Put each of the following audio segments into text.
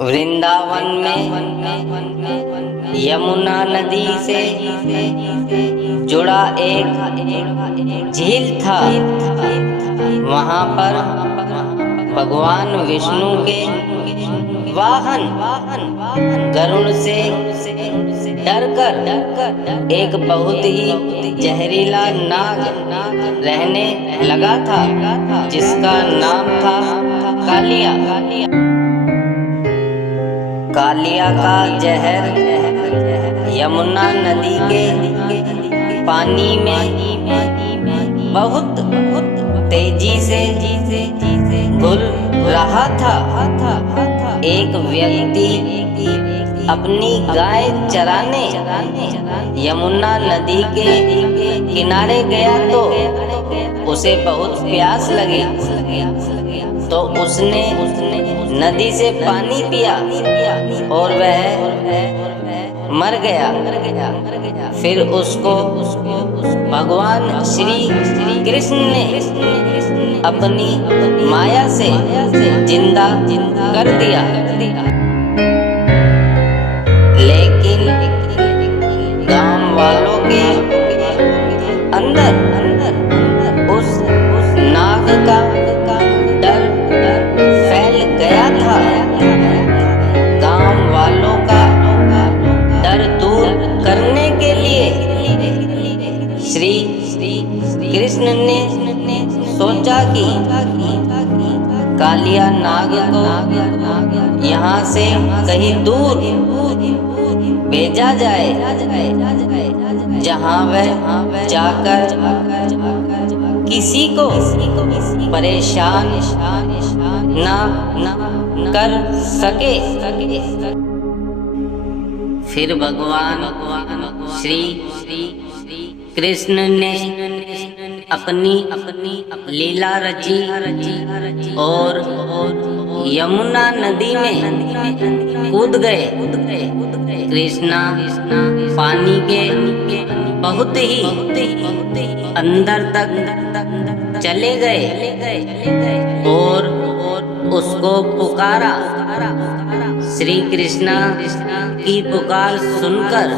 वृंदावन में यमुना नदी से जुड़ा एक झील था। वहाँ पर भगवान विष्णु के वाहन गरुड़ से डरकर एक बहुत ही जहरीला नाग रहने लगा था, जिसका नाम था कालिया। कालिया का जहर यमुना नदी के पानी में बहुत तेजी से घुल रहा था। एक व्यक्ति अपनी गाय चराने यमुना नदी के किनारे गया तो उसे बहुत प्यास लगी, तो उसने नदी से पानी पिया और वह मर गया। फिर उसको भगवान श्री कृष्ण ने अपनी माया से जिंदा कर दिया। लेकिन गांव वालों के अंदर उस नाग का डर फैल गया था। गांव वालों का डर दूर करने के लिए श्री कृष्ण ने सोचा कि कालिया नाग को यहाँ से कहीं दूर भेजा जाए, जहाँ वह जाकर किसी को परेशान ना कर सके। फिर भगवान श्री कृष्ण ने अपनी लीला रची और यमुना नदी में कूद गए। कृष्णा पानी के बहुत ही अंदर तक चले गए और उसको पुकारा। श्री कृष्णा की पुकार सुनकर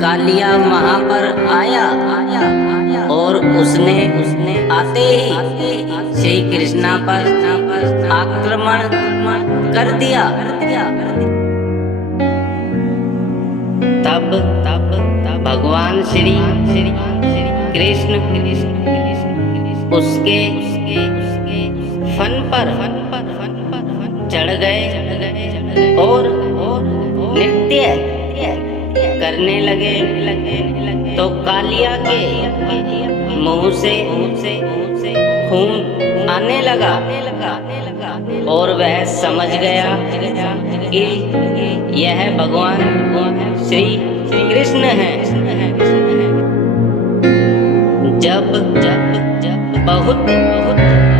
कालिया वहाँ पर आया और उसने आते ही श्री कृष्णा पर आक्रमण कर दिया। तब भगवान श्री कृष्ण उसके फन पर चढ़ गए और नृत्य करने लगे। तो कालिया के मुंह से खून आने लगा और वह समझ गया कि यह भगवान श्री कृष्ण हैं। जब बहुत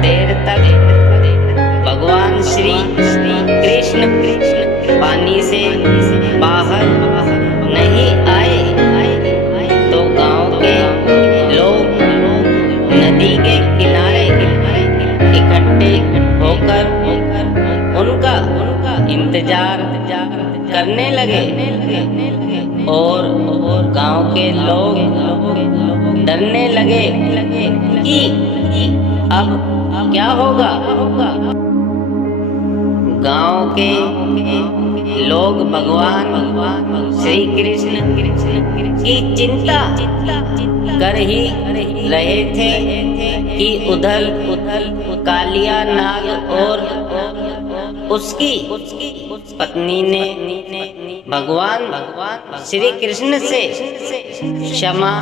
देर तक भगवान श्री कृष्ण पानी से बाहर नहीं आए, तो गांव के लोग नदी के किनारे इकट्ठे होकर उनका इंतजार करने लगे और गांव के लोग डरने लगे कि अब क्या होगा। गांव के लोग भगवान श्री कृष्ण की चिंता कर ही रहे थे कि उधर कालिया नाग और उसकी पत्नी ने भगवान श्री कृष्ण से क्षमा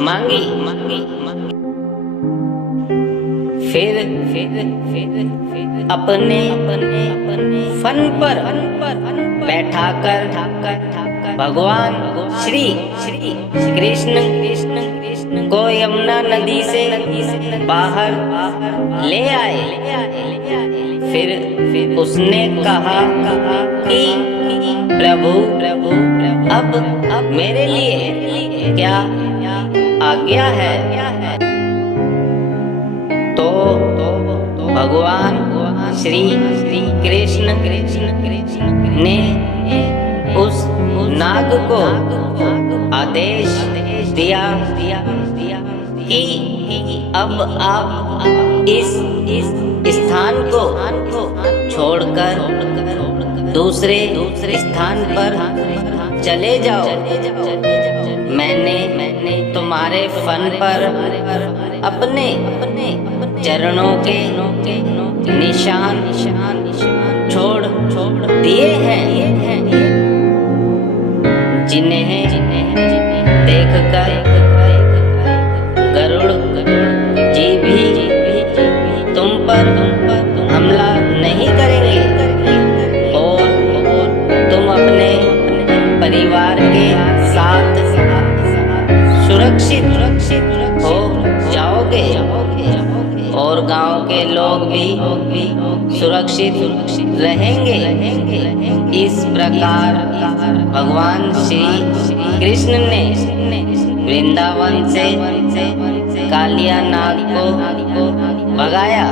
मांगी। फिर अपने फन पर बैठाकर भगवान श्री कृष्ण को यमुना नदी से बाहर ले आए। फिर उसने कहा कि प्रभु अब मेरे लिए क्या आज्ञा है। तो भगवान श्री कृष्ण ने उस नाग को आदेश दिया कि अब आप इस स्थान को छोड़कर दूसरे स्थान पर चले जाओ। मैंने तुम्हारे फन पर अपने चरणों के निशान छोड़ दिए हैं, जिन्हें देखकर गरुड़ जी भी तुम पर हमला नहीं करेंगे और तुम अपने परिवार के साथ सुरक्षित हो जाओगे और गांव के लोग भी सुरक्षित रहेंगे। इस प्रकार भगवान श्री कृष्ण ने वृंदावन से कालिया नाग को भगाया।